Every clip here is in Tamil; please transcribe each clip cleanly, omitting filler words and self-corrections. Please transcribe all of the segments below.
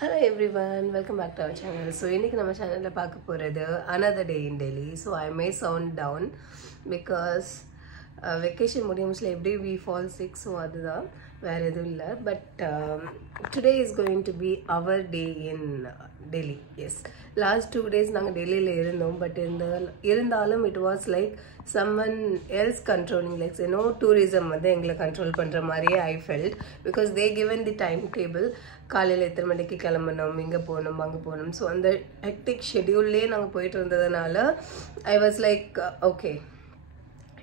Hello everyone, welcome back to our channel. So in our channel la paaka poradhu another day in Delhi. So I may sound down because vacation mudiyumsla every we fall sick, so adudha vera edhu illa, but today is going to be our day in Delhi. Yes, last 2 days naanga Delhi la irundhom, but irundhalum it was like someone else controlling, like tourism வந்து எங்களை கண்ட்ரோல் பண்ற மாதிரியே I felt, because they given the timetable. காலையில எத்தனை மணிக்கு கிளம்பணும், இங்க போகணும், அங்க போகணும். ஸோ அந்த ஹெக்டிக் ஷெட்யூல்லே நாங்கள் போயிட்டு இருந்ததுனால I was like okay,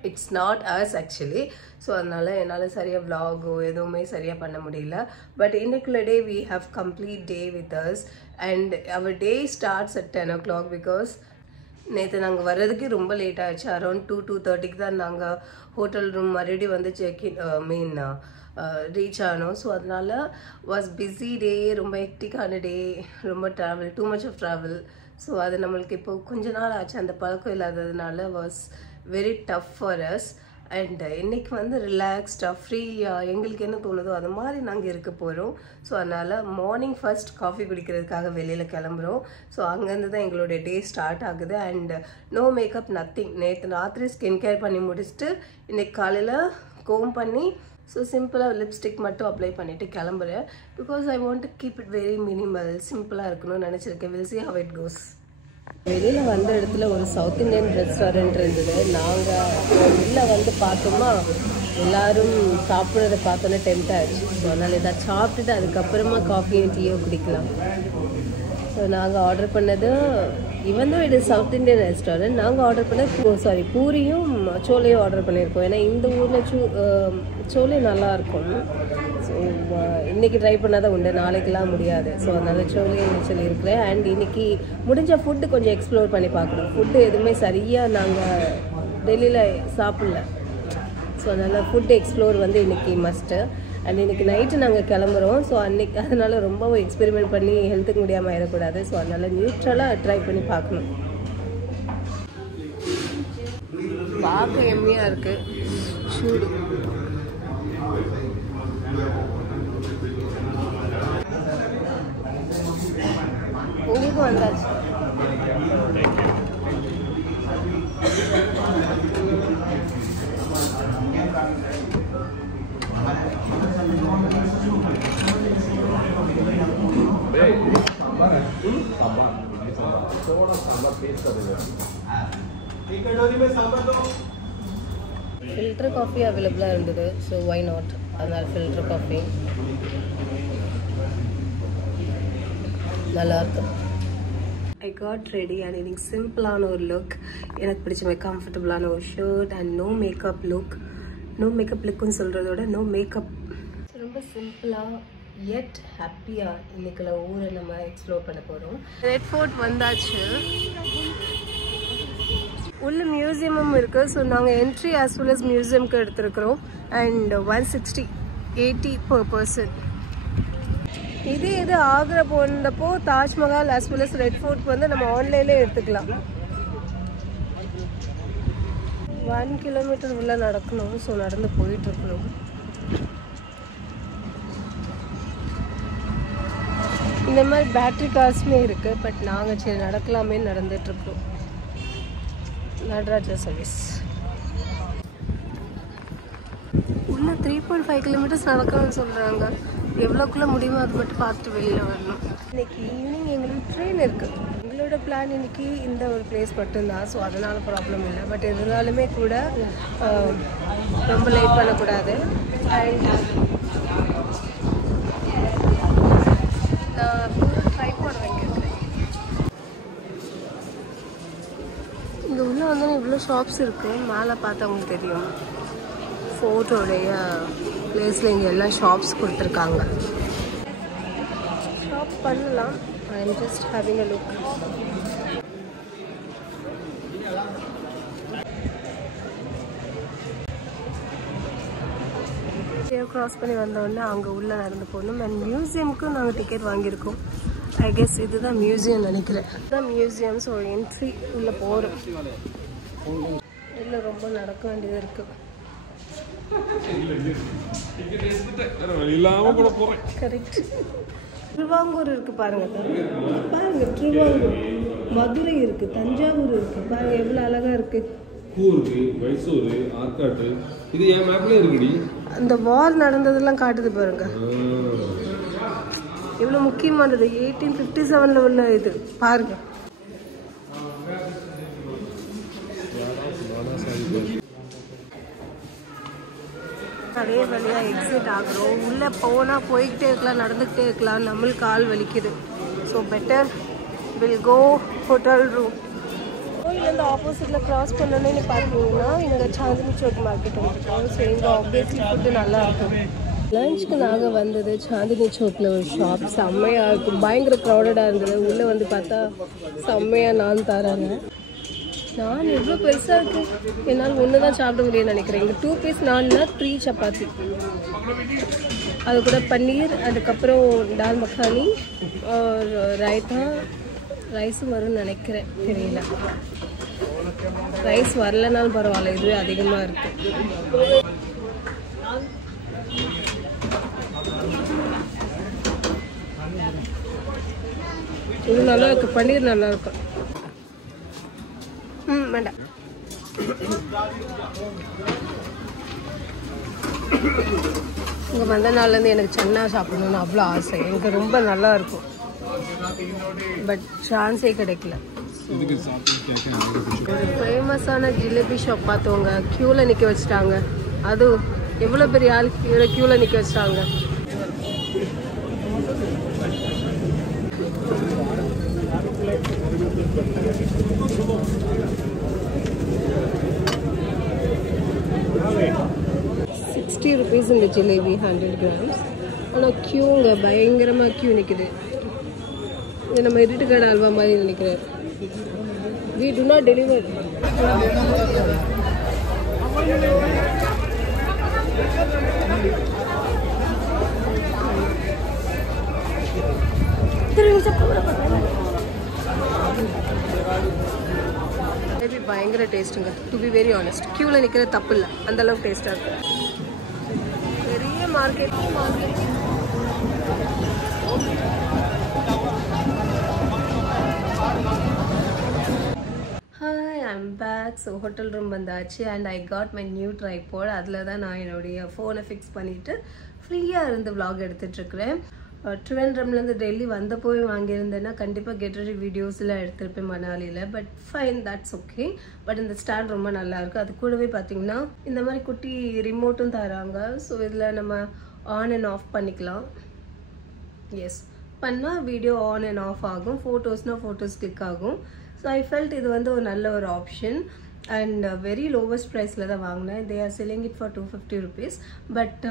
it's not us actually. So அதனால என்னால் சரியாக vlog எதுவுமே சரியாக பண்ண முடியல. பட் இன்னைக்குள்ள டே we have complete day with us and our day starts at 10 o'clock because நேற்று நாங்கள் வர்றதுக்கு ரொம்ப லேட் ஆகிடுச்சு. அரௌண்ட் 2-2:30 தான் நாங்கள் ஹோட்டல் ரூம் மறுபடியும் வந்து செக்இன் ரீச் ஆனோம். ஸோ அதனால வாஸ் பிஸி டே, ரொம்ப ஹெக்டிக்கான டே, ரொம்ப travel, too much of travel. So அது நம்மளுக்கு இப்போ கொஞ்ச நாள் ஆச்சு, அந்த பழக்கம் இல்லாததுனால was very tough for us. And இன்னைக்கு வந்து ரிலாக்ஸ்டாக ஃப்ரீயாக எங்களுக்கு என்ன தோணுதோ அது மாதிரி நாங்கள் இருக்க போகிறோம். ஸோ அதனால் மார்னிங் ஃபர்ஸ்ட் காஃபி குடிக்கிறதுக்காக வெளியில் கிளம்புறோம். ஸோ அங்கேருந்து தான் எங்களுடைய டே ஸ்டார்ட் ஆகுது. And no makeup, nothing. நேற்று ராத்திரி ஸ்கின் கேர் பண்ணி முடிச்சுட்டு இன்னைக்கு காலையில் கோம் பண்ணி ஸோ சிம்பிளாக லிப்ஸ்டிக் மட்டும் அப்ளை பண்ணிவிட்டு கிளம்புறேன். Because I want to keep it very minimal, சிம்பிளாக இருக்கணும்னு நினச்சிருக்கேன். Will see how it goes. வெளியில் வந்த இடத்துல ஒரு சவுத் இண்டியன் ரெஸ்டாரண்ட் இருந்தது. நாங்கள் உள்ளே வந்து பார்த்தோமா, எல்லோரும் சாப்பிட்றத பார்த்தோன்னே டெம்ட் ஆகிடுச்சு. ஸோ அதனால் இதை சாப்பிட்டுட்டு அதுக்கப்புறமா காஃபியும் டீயோ குடிக்கலாம். ஸோ நாங்கள் ஆர்டர் பண்ணது, இவன் தான் இது சவுத் இண்டியன் ரெஸ்டாரண்ட். நாங்கள் ஆர்டர் பண்ணது பூரியும் சோலையும் ஆர்டர் பண்ணியிருக்கோம். ஏன்னா இந்த ஊரில் சோலை நல்லாயிருக்கும். ஸோ இன்றைக்கி ட்ரை பண்ணாதான் உண்டு, நாளைக்கெல்லாம் முடியாது. ஸோ அதனால் சோலைன்னு சொல்லியிருக்கிறேன். அண்ட் இன்றைக்கி முடிஞ்ச ஃபுட்டு கொஞ்சம் எக்ஸ்ப்ளோர் பண்ணி பார்க்கணும். ஃபுட்டு எதுவுமே சரியாக நாங்கள் டெல்லியில் சாப்பிடல. ஸோ அதனால் ஃபுட் எக்ஸ்ப்ளோர் வந்து இன்றைக்கி மஸ்ட்டு. அண்ட் இன்றைக்கி நைட்டு நாங்கள் கிளம்புறோம். ஸோ அன்றைக்கி அதனால் ரொம்ப எக்ஸ்பெரிமெண்ட் பண்ணி ஹெல்த்துக்கு முடியாமல் ஆகிடக்கூடாது. ஸோ அதனால் நியூட்ரலாக ட்ரை பண்ணி பார்க்கணும். பார்க்க எம்மையாக இருக்குது, சூடு. உங்களுக்கு வந்தாச்சு. ஃபில்டர் காஃபி அவைலபிளாக இருந்தது. ஸோ ஒய் நாட், அதனால் ஃபில்டர் காஃபி நல்லாயிருக்கும். ஐ காட் ரெடி அண்ட் இன்னைக்கு சிம்பிளான ஒரு லுக், எனக்கு பிடிச்ச மாதிரி கம்ஃபர்டபுளான ஒரு shirt and no makeup look. No makeup லுக்குன்னு சொல்கிறதோட நோ மேக்கப், ரொம்ப சிம்பிளாக எட் ஹாப்பியாக இன்னைக்குள்ள ஊரை நம்ம எக்ஸ்ப்ளோர் பண்ண போகிறோம். ரெட் ஃபோர்ட் வந்தாச்சு. உள்ள மியூசியமும் இருக்குது. ஸோ நாங்கள் என்ட்ரி ஆஸ் வெல் அஸ் மியூசியம்க்கு எடுத்துருக்குறோம். And 160-80 per person. இது ஆக்ரா போனப்போ Taj Mahal as well as red fort வந்து நம்ம ஆன்லைன்லேயே எடுத்துக்கலாம். 1 கிலோமீட்டர் உள்ள நடக்கணும். ஸோ நடந்து போயிட்டுருக்கணும். இந்த மாதிரி பேட்ரி கார்ஸுமே இருக்குது. பட் நாங்கள் சரி நடக்கலாமே நடந்துட்டுருக்கோம். நடராஜா சர்வீஸ் உள்ள 3.5 கிலோமீட்டர்ஸ் நடக்கணும்னு சொல்கிறாங்க. எவ்வளோக்குள்ளே முடியுமோ அது மட்டும் பார்த்துட்டு வெளியில் வரணும். இன்னைக்கு ஈவினிங் எங்களுக்கு ட்ரெயின் இருக்குது. எங்களோட பிளான் இன்னைக்கு இந்த ஒரு பிளேஸ் மட்டும்தான். ஸோ அதனால் ப்ராப்ளம் இல்லை. பட் இருந்தாலுமே கூட ரொம்ப லேட் பண்ணக்கூடாது. அண்ட் நான் ட்ரை பண்ண வேண்டியிருக்கிறேன். இங்கே உள்ளே வந்து இவ்வளோ ஷாப்ஸ் இருக்குது. மேலே பார்த்தா உங்களுக்கு தெரியும், ஃபோட்டோடைய பிளேஸில் இங்கே எல்லாம் ஷாப்ஸ் கொடுத்துருக்காங்க. ஷாப் பண்ணலாம். I am just having a look. Cross பண்ணி வந்தோடனே அங்கே உள்ளே நடந்து போகணும். அண்ட் மியூசியமுக்கும் நாங்கள் டிக்கெட் வாங்கியிருக்கோம். ஐ கெஸ் இதுதான் மியூசியம் நினைக்கிறேன். இதுதான் மியூசியம். ஸோ என்ட்ரி உள்ளே போகிறோம். இல்லை ரொம்ப நடக்க வேண்டியது இருக்குது. கரெக்ட். திருவாங்கூர் இருக்குது பாருங்கள். பாருங்கள் திருவாங்கூர், மதுரை இருக்குது, தஞ்சாவூர் இருக்குது. பாருங்கள் எவ்வளோ அழகாக இருக்குது. கூர்கு, மைசூர், ஆற்காடு. இது என் மேப்லேயே இருக்குடி. அந்த வார் நடந்ததெல்லாம் காட்டுது பாருங்க. எவ்வளோ முக்கியமானது. 1857 உள்ள இது பாருங்க. அதே வழியாக எக்ஸிட் ஆகிறோம். உள்ளே போனால் போய்கிட்டே இருக்கலாம், நடந்துக்கிட்டே இருக்கலாம். நம்மளுக்கு கால் வலிக்குது. So better will go hotel room. கோயிலேருந்து ஆப்போசிட்டில் க்ராஸ் பண்ணணுன்னு பார்த்தீங்கன்னா இங்கே சாந்தினி சௌக் மார்க்கெட் வந்துருக்கோம். ஸோ இங்கே ஆப்வியஸ்லி ஃபுட்டு நல்லா இருக்கும். லஞ்சுக்கு நாங்கள் வந்தது சாந்தினி சௌக்கில் ஒரு ஷாப். செம்மையாக இருக்கும். பயங்கர க்ரௌடடாக இருந்தது. உள்ளே வந்து பார்த்தா செம்மையாக நான் தராங்க. நான் எவ்வளோ பெருசாக இருக்குது. என்னால் ஒன்று தான் சாப்பிட முடியும்னு நினைக்கிறேன். இங்கே 2 பீஸ் நான்னா 3 சப்பாத்தி, அது கூட பன்னீர், அதுக்கப்புறம் தால் மக்கானி, ரைத்தா, ரைஸும் வரும்னு நினைக்கிறேன், தெரியல. ரைஸ் வரலனாலும் பரவாயில்ல, இதுவே அதிகமாக இருக்குது. இது நல்லா இருக்குது. பன்னீர் நல்லா இருக்கும். வேண்டாம். இங்கே வந்த நாள்லேருந்து எனக்கு சென்னா சாப்பிடணும்னு அவ்வளோ ஆசை. எனக்கு ரொம்ப நல்லா இருக்கும். பட் சான்ஸே கிடைக்கல. ஒரு ஃபேமஸான ஜிலேபி ஷாப் பார்த்தவங்க க்யூவில் நிற்க வச்சுட்டாங்க. அதுவும் எவ்வளோ பெரிய ஆள் க்யூவில் நிற்க வச்சுட்டாங்க. ₹60 இந்த ஜிலேபி 100 grams. ஆனால் க்யூங்க பயங்கரமாக க்யூ நிற்குது. இது நம்ம இருட்டுக்கடை அல்வா மாதிரி நினைக்கிறேன். We do not deliver. ஜிலேபி பயங்கர டேஸ்ட்டுங்க. டு பி வெரி ஆனஸ்ட், க்யூவில் நிற்கிறது தப்பு இல்லை, அந்தளவுக்கு டேஸ்ட்டாக இருக்குது. பெரிய market. Hi, I'm back. So hotel room வந்தாச்சு and I got my new tripod. அதில் தான் நான் என்னுடைய ஃபோனை ஃபிக்ஸ் பண்ணிவிட்டு ஃப்ரீயாக இருந்து vlog எடுத்துகிட்ருக்கிறேன். ட்ரிவாண்ட்ரம்லேருந்து டெல்லி வந்தப்போவே வாங்கியிருந்தேன்னா கண்டிப்பாக கெட்டரி வீடியோஸ்லாம் எடுத்திருப்பேன் மணாலியில். But fine, that's okay. But இந்த ஸ்டாண்ட் ரொம்ப நல்லாயிருக்கு. அது கூடவே பார்த்தீங்கன்னா இந்த மாதிரி குட்டி ரிமோட்டும் தராங்க. ஸோ இதில் நம்ம ஆன் அண்ட் ஆஃப் பண்ணிக்கலாம். எஸ் பண்ணால் வீடியோ ஆன் அண்ட் ஆஃப் ஆகும். ஃபோட்டோஸ்னால் ஃபோட்டோஸ் கிளிக் ஆகும். ஸோ ஐ ஃபெல்ட் இது வந்து ஒரு நல்ல ஒரு ஆப்ஷன். அண்ட் வெரி லோவஸ்ட் ப்ரைஸில் தான் வாங்கினேன். They are selling it for ₹250. But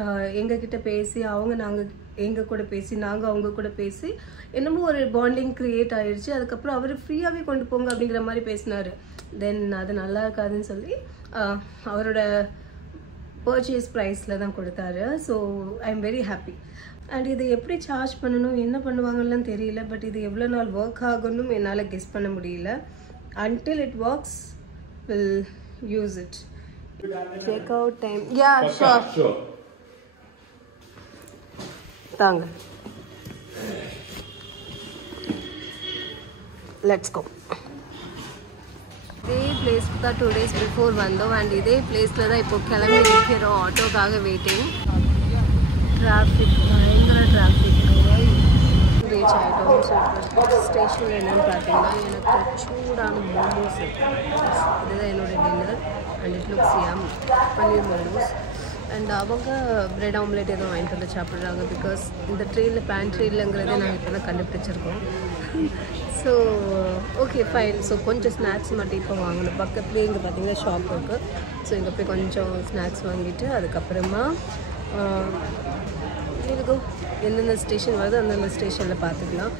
எங்ககிட்ட பேசி நாங்கள் எங்கள் கூட பேசி நாங்கள் அவங்க கூட பேசி என்னமோ ஒரு பாண்டிங் க்ரியேட் ஆகிடுச்சு. அதுக்கப்புறம் அவர் ஃப்ரீயாகவே கொண்டு போங்க அப்படிங்கிற மாதிரி பேசினார். தென் அது நல்லா இருக்காதுன்னு சொல்லி அவரோட பர்ச்சேஸ் ப்ரைஸில் தான் கொடுத்தாரு. So I am very happy. And இதை எப்படி சார்ஜ் பண்ணணும், என்ன பண்ணுவாங்கன்னு தெரியல. பட் இது எவ்வளோ நாள் ஒர்க் ஆகணும் என்னால் கெஸ் பண்ண முடியல. until it works, we'll use it. Check out time. Yeah, sure. தாங்க. Let's go. இதே பிளேஸ்க்கு தான் 2 days before வந்தோம். அண்ட் இதே பிளேஸில் தான் இப்போ கிளம்பி நிற்கிறோம். ஆட்டோக்காக வெயிட்டிங். டிராஃபிக், பயங்கர டிராஃபிக். ரீச் ஆகிட்டோம். ஸோ ஸ்டேஷனில் என்னென்னு பார்த்தீங்கன்னா எனக்கு சூடான மோமோஸ் இதுதான் என்னோடய dinner. And it looks yum, paneer momos. And அவங்க பிரெட் ஆம்லேட் எதுவும் வாங்கிட்டு வந்து சாப்பிட்றாங்க. பிகாஸ் இந்த ட்ரெயினில் பேண்ட்ரி இல்லைங்கிறதே நாங்கள் இப்போ தான் கண்டுபிடிச்சிருக்கோம். So okay fine. ஸோ கொஞ்சம் ஸ்நாக்ஸ் மட்டும் இப்போ வாங்கணும். பக்கத்துலேயே இங்கே பார்த்தீங்கன்னா ஷாப் இருக்குது. ஸோ இங்கே போய் கொஞ்சம் ஸ்நாக்ஸ் வாங்கிட்டு அதுக்கப்புறமா இதுக்கும் எந்தெந்த ஸ்டேஷன் வருதோ அந்தந்த ஸ்டேஷனில் பார்த்துக்கலாம்.